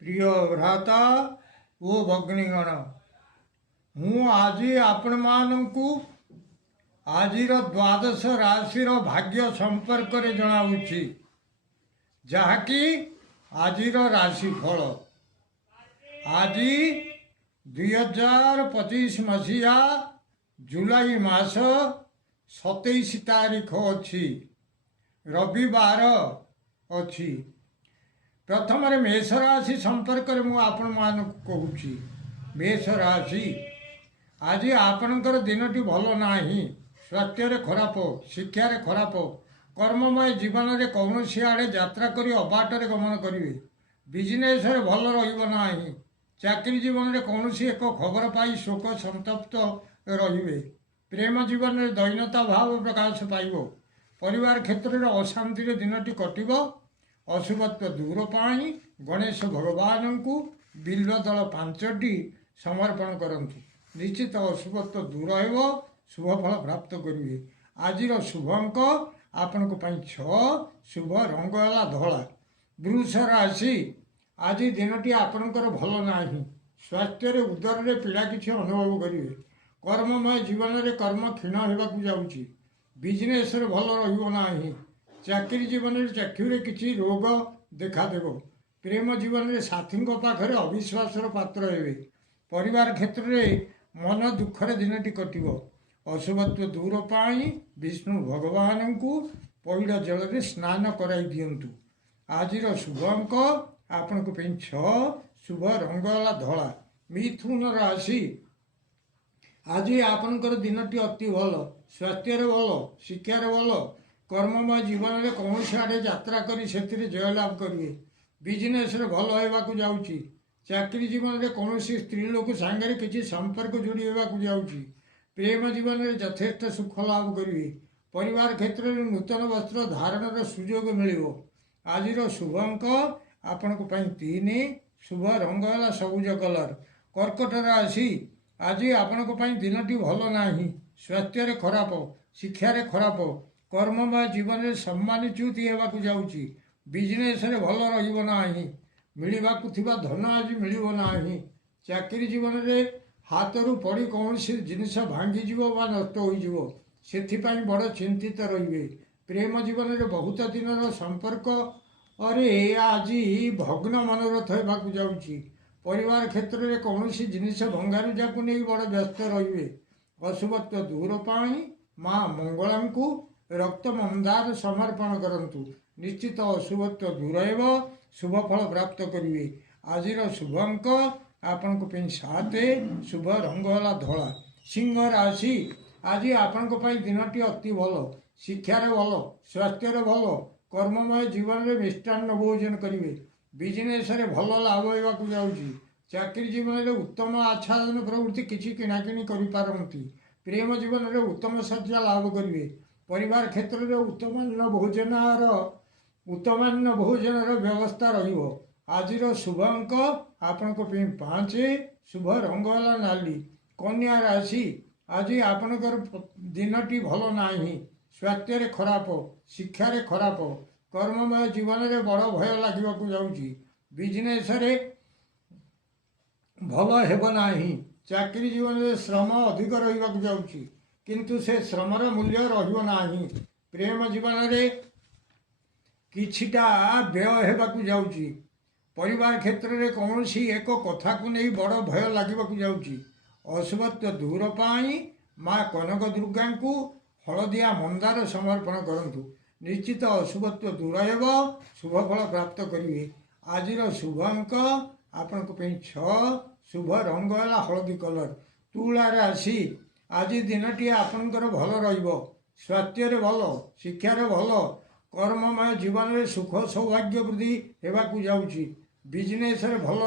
प्रिय भ्राता ओ भग्नीगण हूँ आज आपण मानू आज द्वादश राशि भाग्य संपर्क में जनाऊँगी जहाँकि आज राशिफल आज 2025 मसीहा जुलाई मास 27 तारीख अच्छी रविवार अच्छी प्रथम मेष राशि संपर्क में मुझे कहूँ मेष राशि आज आपणकर दिनटी भल ना स्वास्थ्य खराब शिक्षार खराब कर्ममय जीवन में कौन आड़े यात्रा कर अबाटर गमन करेंगे बिजनेस भल रहा चाकरी जीवन में कौन एक खबर पाई शोक संतप्त रे प्रेम जीवन में दैन्यता भाव प्रकाश पाइब परिवार क्षेत्र में अशांति दिनटी कटिब अशुभत्व दूर पाई गणेश भगवान को बिल्व दल 5टी समर्पण करंतु निश्चित अशुभत्व दूर हो शुभफल प्राप्त करेंगे आज शुभ अंक आपण को 6 शुभ रंग है धला वृष राशि आज दिनटी आपणकर भल ना स्वास्थ्य उदर में पीड़ा किसी अनुभव करेंगे कर्ममय जीवन में कर्म क्षीण होगा जाऊँगी बिजनेस भल रहा चाकरी जीवन में चाकरी किसी रोग देखादेव प्रेम जीवन में साथी पाखे अविश्वास पात्र हे परिवार क्षेत्र में मन दुखर दिनटी कटिब अशुभत्व दूर पाई विष्णु भगवान को पैड़ जल में स्नान कराई दिंतु आज शुभ अंक आपण को 6 शुभ रंग है धला मिथुन राशि आज आपणकर दिनटी अति भल स्वास्थ्य भल शिक्षार भल कर्ममय जीवन में कौन आड़े यात्रा कर जय लाभ करेंगे बिजनेस भल होगा जाऊँगी चाकरी जीवन में कौन स्त्री लोक सांगे किसी संपर्क जोड़ी होगा जाऊँगी प्रेम जीवन में यथेष्ट सुख लाभ करेंगे परिवार क्षेत्र में नूतन वस्त्र धारण सुजोग मिल आज शुभ अंक आपण को 3 शुभ रंग है सबुज कलर कर्कट राशि आज आपण को दिनटी भल ना स्वास्थ्य खराब शिक्षार खराब कर्ममय जीवन में सम्मानच्युत होगा जाऊँगी बिजनेस भल रहा मिलवाक धन आज मिलना चाकरी जीवन में हाथ रू पड़ी कौन जिनस भांगीज नष्ट हो बड़ चिंतित रे प्रेम जीवन में बहुत दिन संपर्क अरे आज भग्न मनोरथ होगा जाऊँगी परिवार क्षेत्र में कौन जिनस भंगारुजा को नहीं बड़ व्यस्त रे अशुभत्व दूर पाई माँ मंगला को रक्त मंदार समर्पण करंतु निश्चित अशुभत्व दूर हो शुभफल प्राप्त करेंगे आज शुभ अंक आपण को 7 शुभ रंग है धला सिंह राशि आज आपण को दिनटी अति भल शिक्षार भल स्वास्थ्य भल कर्ममय जीवन में मिष्टान्न भोजन करेंगे बिजनेस भल लाभ होगा जाऊँगी चाकरी जीवन में उत्तम आच्छादन प्रवृत्ति किसी किणाकिणी करती प्रेम जीवन में उत्तम सज्जा लाभ करेंगे परिवार क्षेत्र में उत्तमान्न भोजन व्यवस्था आज शुभ अंक आपण को 5 शुभ रंग है नाली कन्या राशि आज आपणकर दिनटी भल ना स्वास्थ्य खराब शिक्षार खराब कर्ममय जीवन में बड़ भय लगे जाऊँगी बिजनेस भल हेबना चाकरी जीवन में श्रम अधिक रहा जाऊँगी किंतु से श्रमर मूल्य रहा प्रेम जीवन में किछिटा व्यय होगा जाऊँगी परिवार क्षेत्र में कौन एक कथा को नहीं बड़ भय लगे जाऊँगी अशुभत्व दूर पाई माँ कनक दुर्गा को हलदिया मंदार समर्पण करंतु निश्चित अशुभत्व दूर हो शुभफल प्राप्त करेंगे आज शुभ अंक आपण को 6 शुभ रंग है हलदी कलर तुला राशि आज दिनटी आपणकर भल स्वास्थ्य भल शिक्षार भल कर्ममय जीवन में सुख सौभाग्य वृद्धि होगा जाऊँगी बिजनेस भल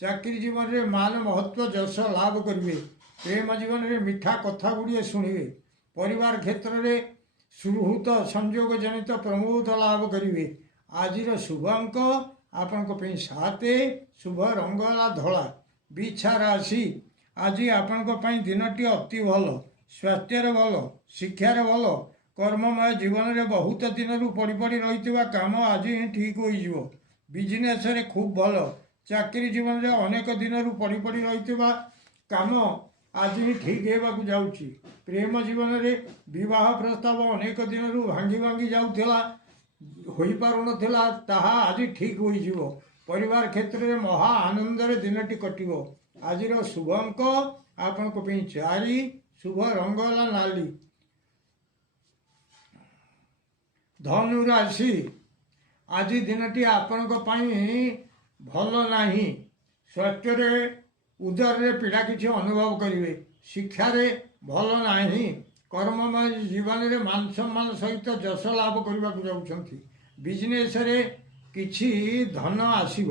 चाकरी जीवन में मान महत्व जश लाभ करेंगे प्रेम जीवन में मिठा कथा गुड़िए शुणे परिवार क्षेत्र में सुहृत संयोग जनित प्रमोद लाभ करेंगे आज शुभ अंक आपण को 7 शुभ रंग है धला बिछा राशि आज आपण को दिनटी अति भल स्वास्थ्य भल शिक्षार भल कर्ममय जीवन में बहुत दिन पड़ी पड़ी रही काम आज ही ठीक हो बिजनेस खूब भल ଚାକିରି ଜୀବନରେ ଅନେକ ଦିନରୁ ପଡ଼ି ପଡ଼ି ରହିଥିବା କାମ ଆଜି ହିଁ ଠିକ୍ ହେବାକୁ ଯାଉଛି। ପ୍ରେମ ଜୀବନରେ ବିବାହ ପ୍ରସ୍ତାବ ଅନେକ ଦିନରୁ ଭାଙ୍ଗି ଭାଙ୍ଗି ଯାଉଥିଲା, ହୋଇପାରୁନଥିଲା, ତାହା ଆଜି ଠିକ୍ ହୋଇଯିବ। ପରିବାର କ୍ଷେତ୍ରରେ ମହା ଆନନ୍ଦରେ ଦିନଟି କଟିବ। ଆଜିର ଶୁଭ ଅଙ୍କ ଆପଣଙ୍କ ପାଇଁ 4, ଶୁଭ ରଙ୍ଗ ହେଲା ନାଲି। ଧନୁ ରାଶି, ଆଜି ଦିନଟି ଆପଣଙ୍କ ପାଇଁ ଭଲ ନାହିଁ। ସ୍ୱାସ୍ଥ୍ୟରେ ଉଦରରେ ପୀଡ଼ା କିଛି ଅନୁଭବ କରିବେ। ଶିକ୍ଷାରେ ଭଲ ନାହିଁ। କର୍ମମୟ ଜୀବନରେ ମାନ ସମ୍ମାନ ସହିତ ଯଶ ଲାଭ କରିବାକୁ ଯାଉଛନ୍ତି। ବିଜନେସରେ କିଛି ଧନ ଆସିବ।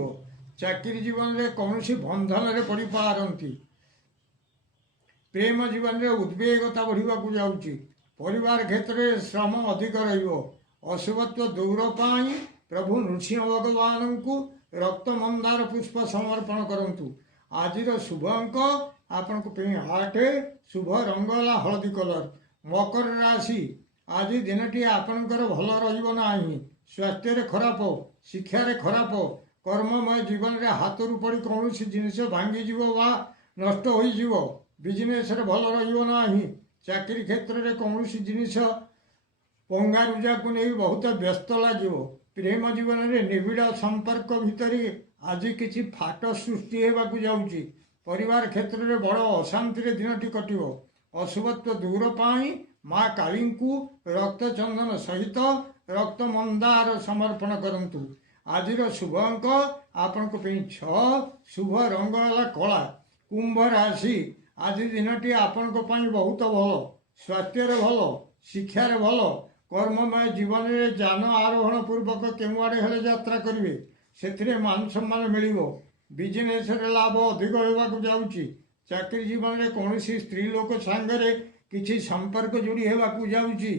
ଚାକିରି ଜୀବନରେ କୌଣସି ବନ୍ଧନରେ ପଡ଼ିପାରନ୍ତି। ପ୍ରେମ ଜୀବନରେ ଉଦ୍ବେଗତା ବଢ଼ିବାକୁ ଯାଉଛି। ପରିବାର କ୍ଷେତ୍ରରେ ଶ୍ରମ ଅଧିକ ରହିବ। ଅଶୁଭତ୍ୱ ଦୂର ପାଇଁ ପ୍ରଭୁ ନୃସିଂହ ଭଗବାନଙ୍କୁ ରକ୍ତ ମନ୍ଦାର ପୁଷ୍ପ ସମର୍ପଣ କରନ୍ତୁ। ଆଜିର ଶୁଭ ଅଙ୍କ ଆପଣଙ୍କ ପାଇଁ 8, ଶୁଭ ରଙ୍ଗ ହେଲା ହଳଦୀ କଲର। ମକର ରାଶି, ଆଜି ଦିନଟି ଆପଣଙ୍କର ଭଲ ରହିବ ନାହିଁ। ସ୍ୱାସ୍ଥ୍ୟରେ ଖରାପ, ଶିକ୍ଷାରେ ଖରାପ, କର୍ମମୟ ଜୀବନରେ ହାତରୁ ପଡ଼ି କୌଣସି ଜିନିଷ ଭାଙ୍ଗିଯିବ ବା ନଷ୍ଟ ହୋଇଯିବ। ବିଜନେସରେ ଭଲ ରହିବ ନାହିଁ। ଚାକିରି କ୍ଷେତ୍ରରେ କୌଣସି ଜିନିଷ ଭଙ୍ଗାରୁଜାକୁ ନେଇ ବହୁତ ବ୍ୟସ୍ତ ଲାଗିବ। ପ୍ରେମ ଜୀବନରେ ନିବିଡ଼ ସମ୍ପର୍କ ଭିତରେ ଆଜି କିଛି ଫାଟ ସୃଷ୍ଟି ହେବାକୁ ଯାଉଛି। ପରିବାର କ୍ଷେତ୍ରରେ ବଡ଼ ଅଶାନ୍ତିରେ ଦିନଟି କଟିବ। ଅଶୁଭତ୍ୱ ଦୂର ପାଇଁ ମା କାଳୀଙ୍କୁ ରକ୍ତ ଚନ୍ଦନ ସହିତ ରକ୍ତ ମନ୍ଦାର ସମର୍ପଣ କରନ୍ତୁ। ଆଜିର ଶୁଭ ଅଙ୍କ ଆପଣଙ୍କ ପାଇଁ 6, ଶୁଭ ରଙ୍ଗ ହେଲା କଳା। କୁମ୍ଭ ରାଶି, ଆଜି ଦିନଟି ଆପଣଙ୍କ ପାଇଁ ବହୁତ ଭଲ। ସ୍ୱାସ୍ଥ୍ୟରେ ଭଲ, ଶିକ୍ଷାରେ ଭଲ, କର୍ମମୟ ଜୀବନରେ ଯାନ ଆରୋହଣ ପୂର୍ବକ କେଉଁଆଡ଼େ ହେଲେ ଯାତ୍ରା କରିବେ। ସେଥିରେ ମାନ ସମ୍ମାନ ମିଳିବ। ବିଜନେସରେ ଲାଭ ଅଧିକ ହେବାକୁ ଯାଉଛି। ଚାକିରି ଜୀବନରେ କୌଣସି ସ୍ତ୍ରୀ ଲୋକ ସାଙ୍ଗରେ କିଛି ସମ୍ପର୍କ ଯୋଡ଼ି ହେବାକୁ ଯାଉଛି।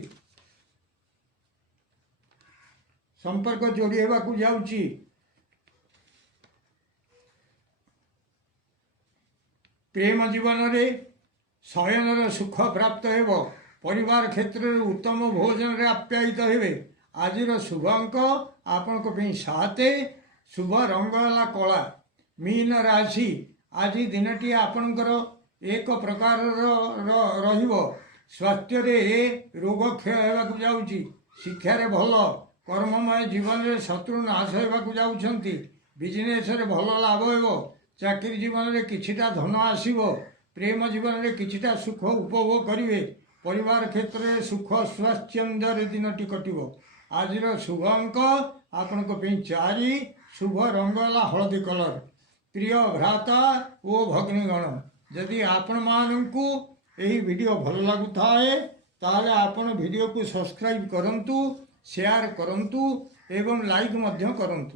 ପ୍ରେମ ଜୀବନରେ ଶୟନର ସୁଖ ପ୍ରାପ୍ତ ହେବ। ପରିବାର କ୍ଷେତ୍ରରେ ଉତ୍ତମ ଭୋଜନରେ ଆପ୍ୟାୟିତ ହେବେ। ଆଜିର ଶୁଭ ଅଙ୍କ ଆପଣଙ୍କ ପାଇଁ 7, ଶୁଭ ରଙ୍ଗ ହେଲା କଳା। ମୀନ ରାଶି, ଆଜି ଦିନଟି ଆପଣଙ୍କର ଏକ ପ୍ରକାରର ରହିବ। ସ୍ୱାସ୍ଥ୍ୟରେ ରୋଗ କ୍ଷୟ ହେବାକୁ ଯାଉଛି। ଶିକ୍ଷାରେ ଭଲ, କର୍ମମୟ ଜୀବନରେ ଶତ୍ରୁ ନାଶ ହେବାକୁ ଯାଉଛନ୍ତି। ବିଜନେସରେ ଭଲ ଲାଭ ହେବ। ଚାକିରି ଜୀବନରେ କିଛିଟା ଧନ ଆସିବ। ପ୍ରେମ ଜୀବନରେ କିଛିଟା ସୁଖ ଉପଭୋଗ କରିବେ। ପରିବାର କ୍ଷେତ୍ରରେ ସୁଖ ସ୍ୱାଚ୍ଛନ୍ଦ୍ୟରେ ଦିନଟି କଟିବ। ଆଜିର ଶୁଭ ଅଙ୍କ ଆପଣଙ୍କ ପାଇଁ 4, ଶୁଭ ରଙ୍ଗ ହେଲା ହଳଦୀ କଲର। ପ୍ରିୟ ଭ୍ରାତା ଓ ଭଗ୍ନୀଗଣ, ଯଦି ଆପଣମାନଙ୍କୁ ଏହି ଭିଡ଼ିଓ ଭଲ ଲାଗୁଥାଏ ତାହେଲେ ଆପଣ ଭିଡ଼ିଓକୁ ସବସ୍କ୍ରାଇବ୍ କରନ୍ତୁ, ସେୟାର କରନ୍ତୁ ଏବଂ ଲାଇକ୍ ମଧ୍ୟ କରନ୍ତୁ।